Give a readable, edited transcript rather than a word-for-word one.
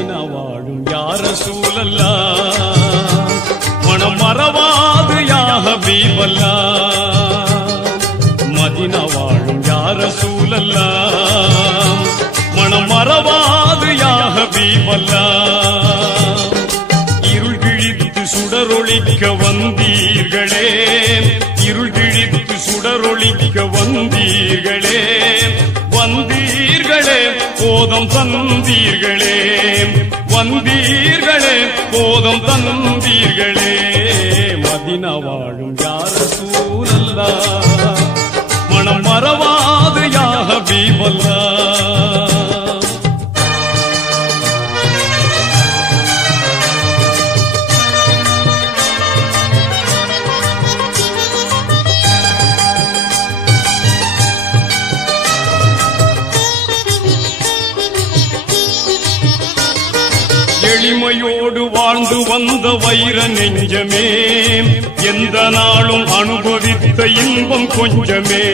Medina வாழும் யா ரசூலல்லாஹ் மனம் மறவாது யா ஹபீபல்லாஹ் மதினா வாழும் யா ரசூலல்லாஹ் மனம் மறவாது யா ஹபீபல்லாஹ் இருள் கிழித்து சுடரொளிக்க வந்தீர்களே இருள் கிழித்து சுடரொளிக்க வந்தீர்களே வந்தீர்களே போதம் தந்தீர்களே வந்தீர்களே போதம் தந்தீர்களே மதினா வாழும் யா ரசூலல்லாஹ் மனம் மறவாது யா ஹபீபல்லாஹ் எளிமையோடு வாழ்ந்து வந்த வைர நெஞ்சமே எந்த நாளும் அனுபவித்த இன்பம் கொஞ்சமே